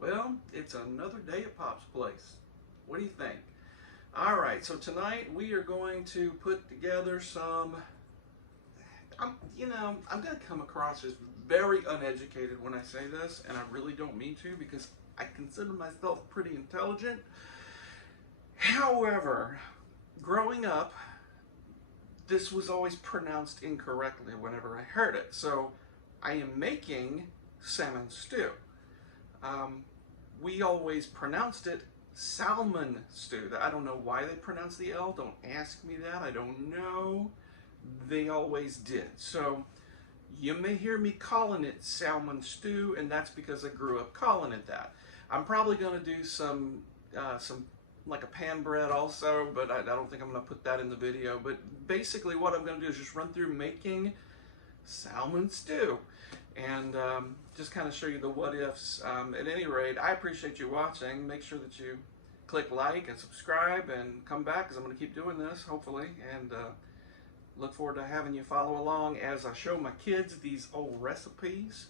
Well, it's another day at Pop's place. What do you think? All right, so tonight we are going to put together some, I'm going to come across as very uneducated when I say this, and I really don't mean to because I consider myself pretty intelligent. However, growing up, this was always pronounced incorrectly whenever I heard it. So I am making salmon stew. We always pronounced it salmon stew. I don't know why they pronounce the L. Don't ask me that. I don't know. They always did. So you may hear me calling it salmon stew, and that's because I grew up calling it that. I'm probably going to do some like a pan bread also, but I don't think I'm going to put that in the video. But basically what I'm going to do is just run through making salmon stew and just kind of show you the what ifs. At any rate, I appreciate you watching. Make sure that you click like and subscribe and come back because I'm going to keep doing this hopefully, and look forward to having you follow along as I show my kids these old recipes.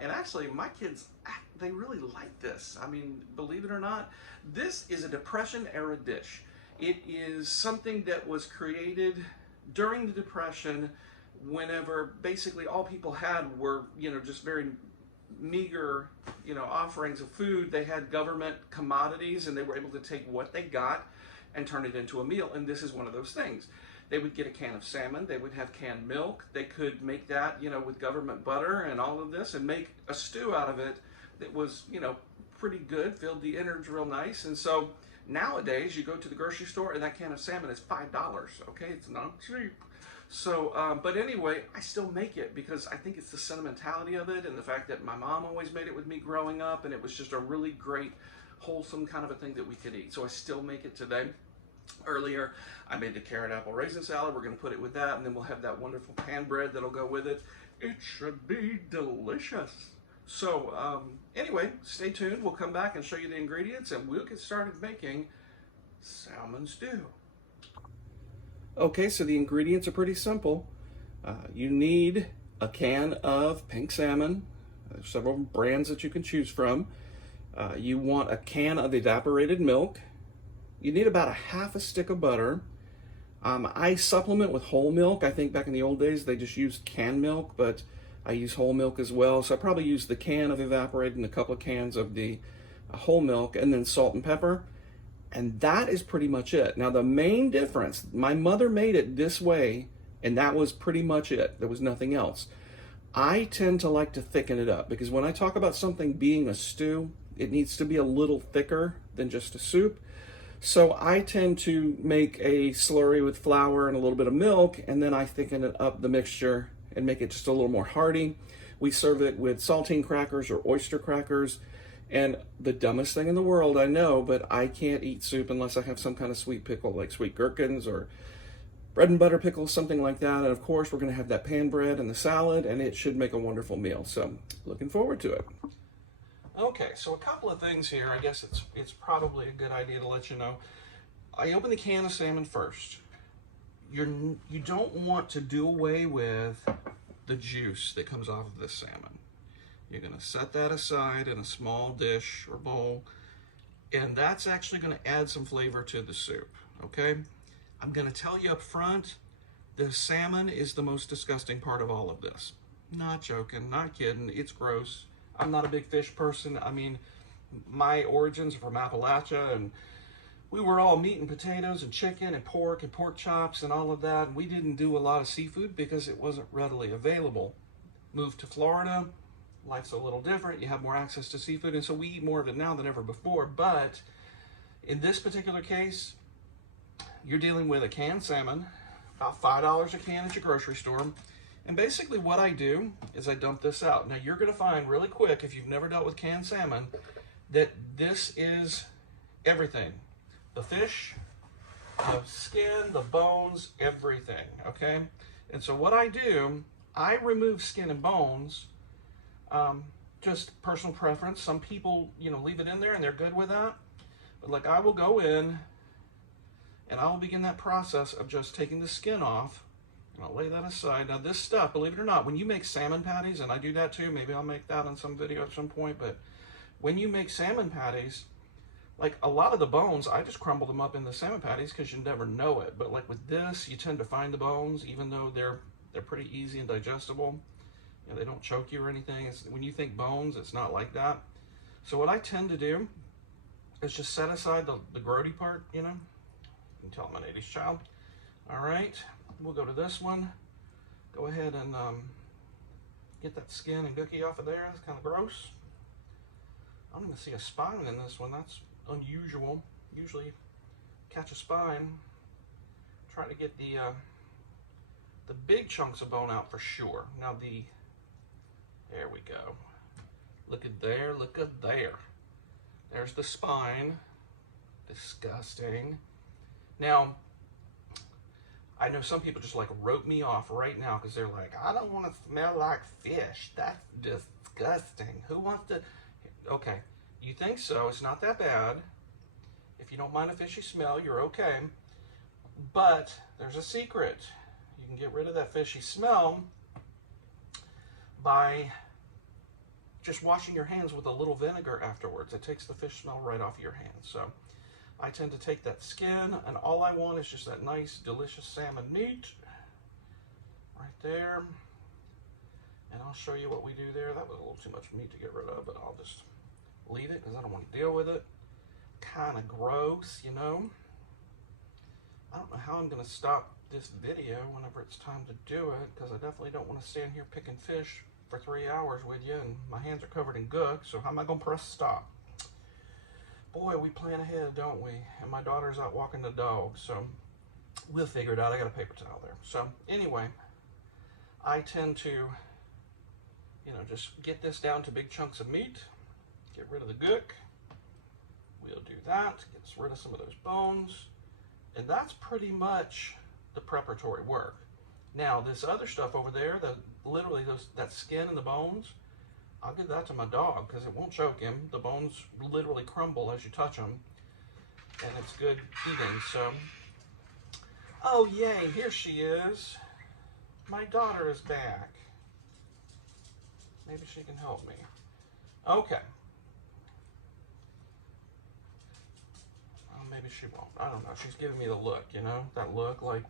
And actually my kids, they really like this. I mean, believe it or not, this is a Depression era dish. It is something that was created during the Depression, whenever basically all people had were, just very meager, offerings of food. They had government commodities and they were able to take what they got and turn it into a meal. And this is one of those things. They would get a can of salmon, they would have canned milk, they could make that, with government butter and all of this and make a stew out of it that was, pretty good, filled the innards real nice. And so nowadays you go to the grocery store and that can of salmon is $5, okay? It's not cheap. So, but anyway, I still make it because I think it's the sentimentality of it and the fact that my mom always made it with me growing up, and it was just a really great, wholesome kind of a thing that we could eat. So I still make it today. Earlier, I made the carrot apple raisin salad. We're going to put it with that, and then we'll have that wonderful pan bread that'll go with it. It should be delicious. So, anyway, stay tuned. We'll come back and show you the ingredients, and we'll get started making salmon stew. Okay, so the ingredients are pretty simple. You need a can of pink salmon. There's several brands that you can choose from. You want a can of evaporated milk. You need about a half a stick of butter. I supplement with whole milk. I think back in the old days they just used canned milk, but I use whole milk as well. So I probably use the can of evaporated and a couple of cans of the whole milk, and then salt and pepper. And that is pretty much it. Now the main difference, my mother made it this way, and that was pretty much it. There was nothing else. I tend to like to thicken it up because when I talk about something being a stew, it needs to be a little thicker than just a soup. So I tend to make a slurry with flour and a little bit of milk, and then I thicken it up, the mixture, and make it just a little more hearty. We serve it with saltine crackers or oyster crackers. And the dumbest thing in the world, I know, but I can't eat soup unless I have some kind of sweet pickle, like sweet gherkins or bread and butter pickles, something like that. And of course, we're going to have that pan bread and the salad, and it should make a wonderful meal. So looking forward to it. Okay, so a couple of things here. I guess it's probably a good idea to let you know. I open the can of salmon first. You don't want to do away with the juice that comes off of this salmon. You're going to set that aside in a small dish or bowl, and that's actually going to add some flavor to the soup, okay? I'm going to tell you up front, the salmon is the most disgusting part of all of this. Not joking, not kidding, it's gross. I'm not a big fish person. I mean, my origins are from Appalachia, and we were all meat and potatoes and chicken and pork chops and all of that. And we didn't do a lot of seafood because it wasn't readily available. Moved to Florida, life's a little different. You have more access to seafood, and so we eat more of it now than ever before. But in this particular case, you're dealing with a canned salmon, about $5 a can at your grocery store. And basically what I do is I dump this out. Now you're going to find really quick, if you've never dealt with canned salmon, that this is everything. The fish, the skin, the bones, everything, okay? And so what I do, I remove skin and bones, just personal preference. Some people, leave it in there and they're good with that. But like I will go in and I will begin that process of just taking the skin off, and I'll lay that aside. Now this stuff, believe it or not, when you make salmon patties, and I do that too, maybe I'll make that on some video at some point, but when you make salmon patties, like a lot of the bones, I just crumble them up in the salmon patties because you never know it. But like with this, you tend to find the bones, even though they're pretty easy and digestible. You know, they don't choke you or anything. When you think bones, it's not like that. So what I tend to do is just set aside the grody part, you know. You can tell I'm an 80s child. All right, we'll go to this one. Go ahead and get that skin and gookie off of there. It's kind of gross. I don't even see a spine in this one. That's unusual. Usually catch a spine. Trying to get the big chunks of bone out for sure. Now there we go. Look at there, look at there. There's the spine. Disgusting. Now, I know some people just like wrote me off right now because they're like, I don't want to smell like fish. That's disgusting. Who wants to? Okay, you think so. It's not that bad. If you don't mind a fishy smell, you're okay. But there's a secret. You can get rid of that fishy smell by just washing your hands with a little vinegar afterwards. It takes the fish smell right off your hands. So I tend to take that skin, and all I want is just that nice, delicious salmon meat right there. And I'll show you what we do there. That was a little too much meat to get rid of, but I'll just leave it because I don't want to deal with it. Kind of gross, you know. I don't know how I'm going to stop this video whenever it's time to do it, because I definitely don't want to stand here picking fish for 3 hours with you, and my hands are covered in gook, so how am I going to press stop? Boy, we plan ahead, don't we? And my daughter's out walking the dog, so we'll figure it out. I got a paper towel there. So anyway, I tend to, you know, just get this down to big chunks of meat, get rid of the gook. We'll do that, gets rid of some of those bones, and that's pretty much the preparatory work. Now, this other stuff over there, literally that skin and the bones, I'll give that to my dog because it won't choke him. The bones literally crumble as you touch them, and it's good eating. So, oh yay, here she is. My daughter is back. Maybe she can help me. Okay. Well, maybe she won't. I don't know. She's giving me the look, you know? That look like,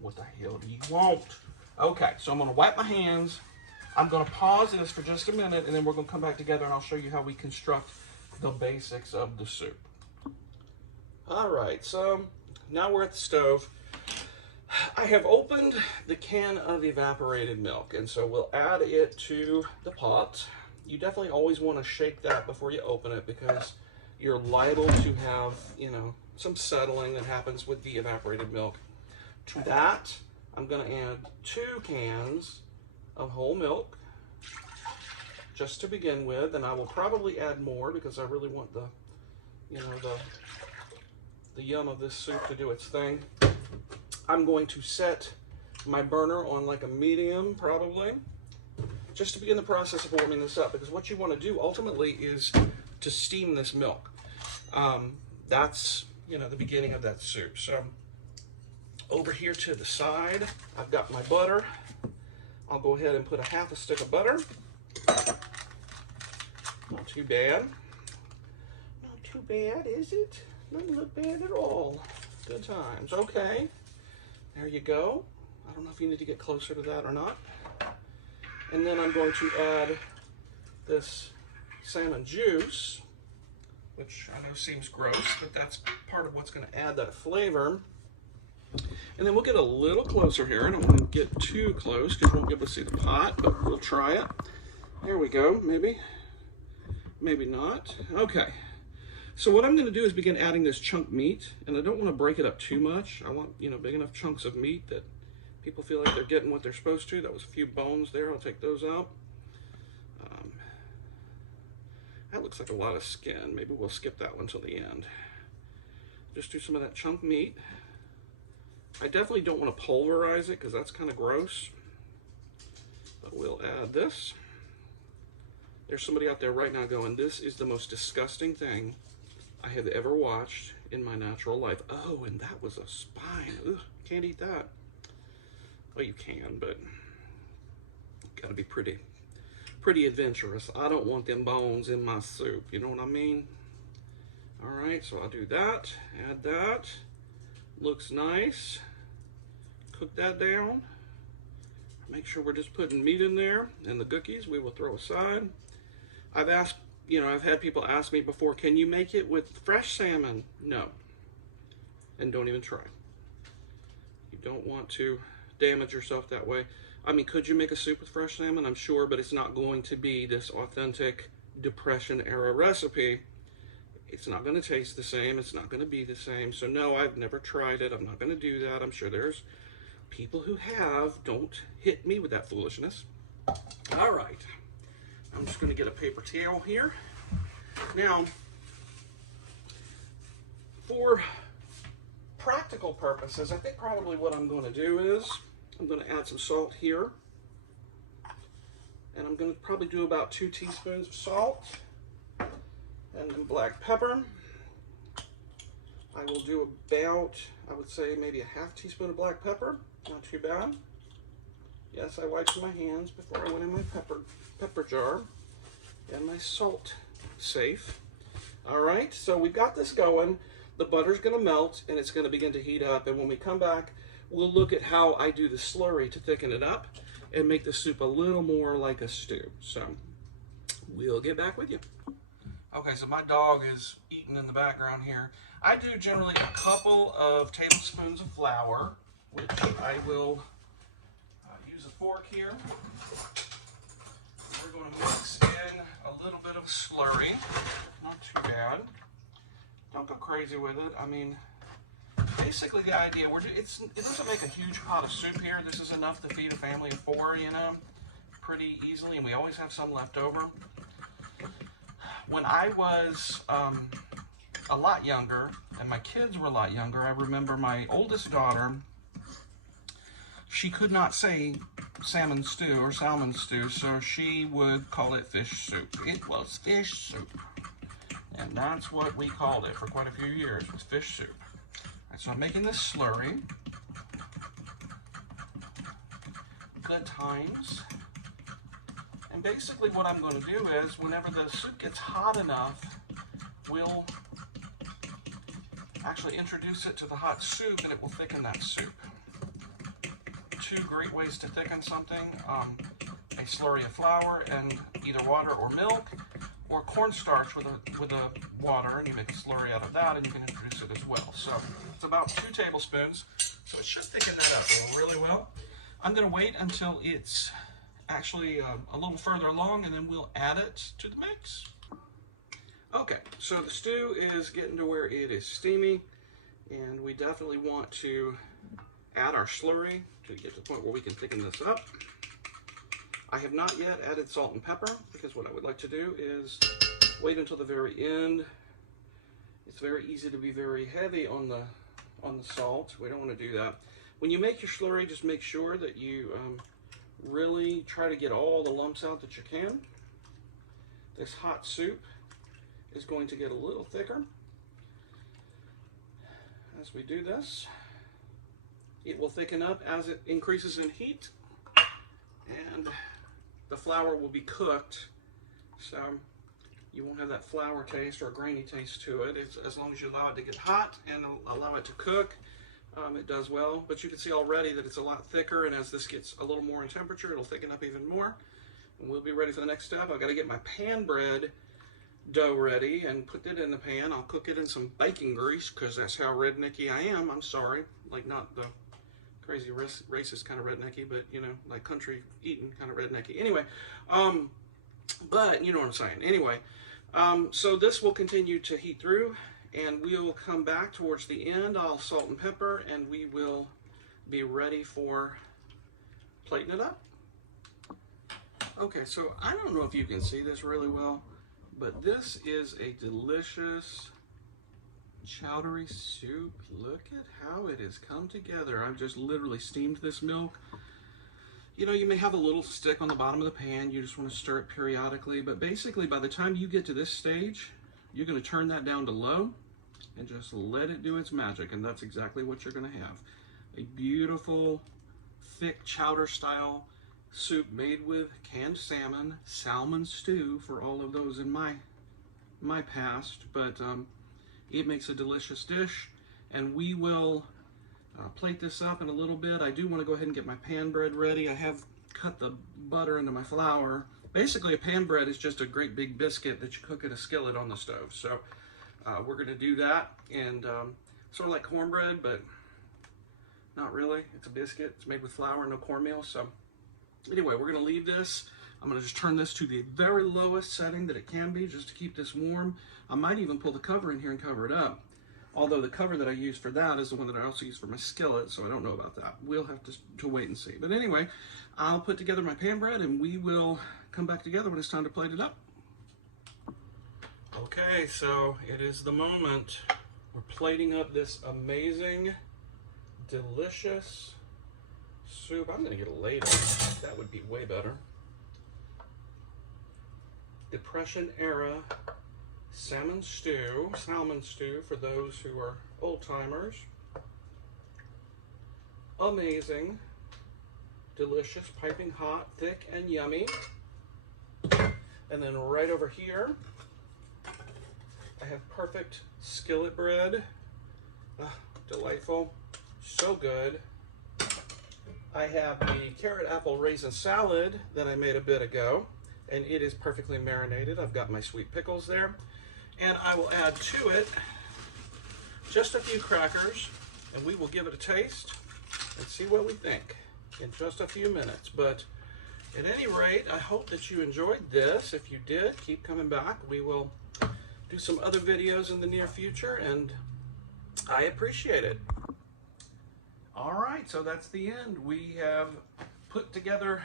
what the hell do you want? Okay, so I'm going to wipe my hands. I'm going to pause this for just a minute, and then we're going to come back together, and I'll show you how we construct the basics of the soup. All right, so now we're at the stove. I have opened the can of evaporated milk, and so we'll add it to the pot. You definitely always want to shake that before you open it because you're liable to have, you know, some settling that happens with the evaporated milk. To that, I'm going to add 2 cans of whole milk just to begin with, and I will probably add more because I really want the, you know, the yum of this soup to do its thing. I'm going to set my burner on like a medium probably, just to begin the process of warming this up, because what you want to do ultimately is to steam this milk. That's, you know, the beginning of that soup. So over here to the side, I've got my butter. I'll go ahead and put a half a stick of butter. Not too bad. Not too bad, is it? Doesn't look bad at all. Good times. Okay. There you go. I don't know if you need to get closer to that or not. And then I'm going to add this salmon juice, which I know seems gross, but that's part of what's going to add that flavor. And then we'll get a little closer here. I don't want to get too close because you won't be able to see the pot, but we'll try it. There we go. Maybe, maybe not. Okay. So what I'm going to do is begin adding this chunk meat, and I don't want to break it up too much. I want, you know, big enough chunks of meat that people feel like they're getting what they're supposed to. That was a few bones there. I'll take those out. That looks like a lot of skin. Maybe we'll skip that one till the end. Just do some of that chunk meat. I definitely don't want to pulverize it because that's kind of gross. But we'll add this. There's somebody out there right now going, this is the most disgusting thing I have ever watched in my natural life. Oh, and that was a spine. Ugh, can't eat that. Well, you can, but you gotta be pretty pretty adventurous. I don't want them bones in my soup, you know what I mean? All right, so I'll do that, add that. Looks nice. Cook that down. Make sure we're just putting meat in there, and the cookies we will throw aside. I've had people ask me before, can you make it with fresh salmon? No. And don't even try. You don't want to damage yourself that way. I mean, could you make a soup with fresh salmon? I'm sure, but it's not going to be this authentic Depression era recipe. It's not going to taste the same. It's not going to be the same. So no, I've never tried it. I'm not going to do that. I'm sure there's people who have. Don't hit me with that foolishness. All right. I'm just going to get a paper towel here. Now, for practical purposes, I think probably what I'm going to do is I'm going to add some salt here. And I'm going to probably do about 2 teaspoons of salt. And then black pepper. I will do about, I would say maybe a ½ teaspoon of black pepper. Not too bad. Yes, I wiped my hands before I went in my pepper jar. And my salt safe. All right, so we've got this going. The butter's going to melt and it's going to begin to heat up. And when we come back, we'll look at how I do the slurry to thicken it up and make the soup a little more like a stew. So we'll get back with you. Okay, so my dog is eating in the background here. I do generally a couple of tablespoons of flour, which I will use a fork here. We're going to mix in a little bit of slurry. Not too bad. Don't go crazy with it. I mean, basically the idea, it doesn't make a huge pot of soup here. This is enough to feed a family of 4, you know, pretty easily, and we always have some left over. When I was a lot younger, and my kids were a lot younger, I remember my oldest daughter, she could not say salmon stew or salmon stew, so she would call it fish soup. It was fish soup. And that's what we called it for quite a few years, was fish soup. All right, so I'm making this slurry. Good times. And basically what I'm going to do is, whenever the soup gets hot enough, we'll actually introduce it to the hot soup and it will thicken that soup. 2 great ways to thicken something, a slurry of flour and either water or milk, or cornstarch with a water, and you make a slurry out of that and you can introduce it as well. So it's about 2 tablespoons, so it should thicken that up really well. I'm going to wait until it's actually a little further along, and then we'll add it to the mix. Okay, so the stew is getting to where it is steamy, and we definitely want to add our slurry to get to the point where we can thicken this up. I have not yet added salt and pepper, because what I would like to do is wait until the very end. It's very easy to be very heavy on the salt. We don't want to do that. When you make your slurry, just make sure that you really try to get all the lumps out that you can. This hot soup is going to get a little thicker as we do this. It will thicken up as it increases in heat, and the flour will be cooked, so you won't have that flour taste or grainy taste to it. It's, as long as you allow it to get hot and allow it to cook, it does well. But you can see already that it's a lot thicker, and as this gets a little more in temperature, it'll thicken up even more. And we'll be ready for the next step. I've got to get my pan bread dough ready and put it in the pan. I'll cook it in some bacon grease, because that's how rednecky I am. I'm sorry, like not the crazy racist kind of rednecky, but you know, like country eating kind of rednecky. Anyway, but you know what I'm saying. Anyway, so this will continue to heat through, and we'll come back towards the end. I'll salt and pepper, and we will be ready for plating it up. Okay, so I don't know if you can see this really well, but this is a delicious chowdery soup. Look at how it has come together. I've just literally steamed this milk. You know, you may have a little stick on the bottom of the pan. You just want to stir it periodically, but basically by the time you get to this stage, you're going to turn that down to low and just let it do its magic, and that's exactly what you're going to have. A beautiful, thick chowder style soup made with canned salmon, salmon stew for all of those in my past, but it makes a delicious dish, and we will plate this up in a little bit. I do want to go ahead and get my pan bread ready. I have cut the butter into my flour. Basically, a pan bread is just a great big biscuit that you cook in a skillet on the stove. So we're going to do that, and sort of like cornbread, but not really. It's a biscuit. It's made with flour, no cornmeal. So anyway, we're going to leave this. I'm going to just turn this to the very lowest setting that it can be just to keep this warm. I might even pull the cover in here and cover it up. Although the cover that I use for that is the one that I also use for my skillet, so I don't know about that. We'll have to wait and see. But anyway, I'll put together my pan bread and we will come back together when it's time to plate it up. Okay, so it is the moment. We're plating up this amazing, delicious soup. I'm gonna get a ladle. That would be way better. Depression era salmon stew for those who are old timers. Amazing, delicious, piping hot, thick and yummy. And then right over here, I have perfect skillet bread. Delightful, so good. I have the carrot apple raisin salad that I made a bit ago, and it is perfectly marinated. I've got my sweet pickles there. And I will add to it just a few crackers, and we will give it a taste and see what we think in just a few minutes. But at any rate, I hope that you enjoyed this. If you did, keep coming back. We will do some other videos in the near future, and I appreciate it. All right, so that's the end. We have put together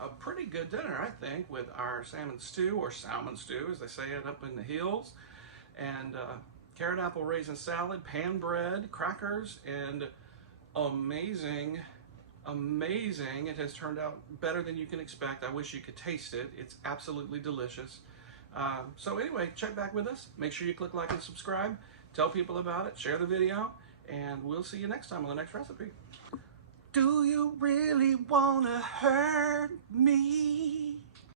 a pretty good dinner, I think, with our salmon stew, or salmon stew, as they say it up in the hills, and carrot apple raisin salad, pan bread, crackers, and amazing. It has turned out better than you can expect. I wish you could taste it. It's absolutely delicious. So anyway, check back with us. Make sure you click like and subscribe. Tell people about it. Share the video. And we'll see you next time on the next recipe. Do you really want to hurt me?